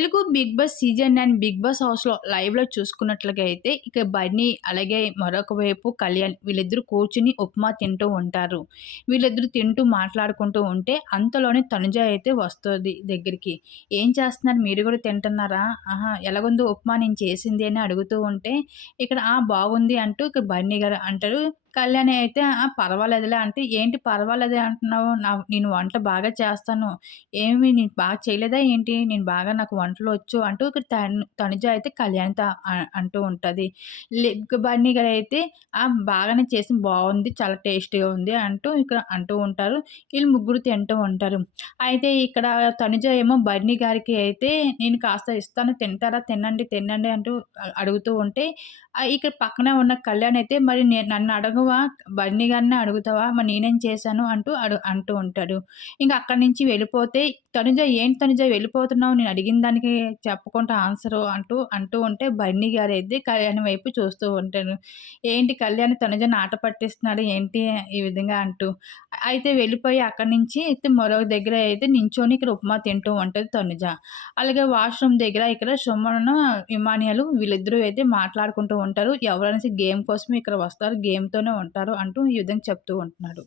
Telugu Bigg Boss season nine Bigg Boss హౌస్‌లో లైవ్‌లో చూసుకున్నట్లుగా అయితే ఇక బన్నీ అలాగే మరొక వైపు కళ్యాణ్ వీళ్ళిద్దరూ కూర్చొని ఉప్మా తింటూ ఉంటారు. వీళ్ళిద్దరూ తింటూ మాట్లాడుకుంటూ ఉంటే అంతలోనే తనుజ అయితే వస్తుంది దగ్గరికి. "ఏం చేస్తున్నారు మీరు కూడా తింటున్నారా? ఆహా! ఎలాగుందో ఉప్మా నేను చేసింది" అని అడుగుతూ ఉంటే ఇక్కడ "ఆ! బాగుంది" అంటూ ఇక బన్నీ గారు అంటారు. కళ్యాణి అయితే పర్వాలేదులే" అంటే "ఏంటి పర్వాలేదే అంటున్నావు? నా నేను వంట బాగా చేస్తాను. ఏమి నేను బాగా చేయలేదా ఏంటి? నేను బాగా నాకు వంటలు వచ్చు అంటూ ఇక్కడ తను తనుజ అయితే కళ్యాణితో అంటూ ఉంటుంది లెగ్ బన్నీ గారు "ఆ! బాగానే చేసి బాగుంది చాలా టేస్టీగా ఉంది" అంటూ ఇక్కడ అంటూ ఉంటారు. వీళ్ళు ముగ్గురు తింటూ ఉంటారు. అయితే ఇక్కడ తనుజ ఏమో బన్నీ గారికి అయితే "నేను కాస్త ఇస్తాను తింటారా? తినండి, తినండి" అంటూ అడుగుతూ ఉంటే ఇక్కడ పక్కనే ఉన్న కళ్యాణ్ అయితే "మరి నన్ను నన్ను అడగవా? బన్నీ గారిని అడుగుతావా? మరి నేనేం చేశాను?" అంటూ అడు అంటూ ఉంటాడు. ఇంకా అక్కడి నుంచి వెళ్ళిపోతే తనుజ "ఏంటి తనుజ వెళ్ళిపోతున్నావు? నేను అడిగిన దానికి చెప్పకుండా ఆన్సరు" అంటూ అంటూ ఉంటే బన్నీ అయితే కళ్యాణ్ వైపు చూస్తూ ఉంటాడు ఏంటి కళ్యాణ్ తనుజ ఆట పట్టిస్తున్నాడు ఏంటి ఈ విధంగా అంటూ. అయితే వెళ్ళిపోయి అక్కడి నుంచి అయితే మరొక దగ్గర అయితే నించొని ఇక్కడ ఉప్మా తింటూ ఉంటుంది తనుజ. అలాగే వాష్‌రూమ్ దగ్గర ఇక్కడ సుమను, విమానియాలు వీళ్ళిద్దరూ అయితే మాట్లాడుకుంటూ ఉంటారు. ఎవరనేసి గేమ్ కోసం ఇక్కడ వస్తారు. గేమ్‌తోనే ఉంటారు అంటూ ఈ విధంగా చెప్తూ ఉంటున్నాడు.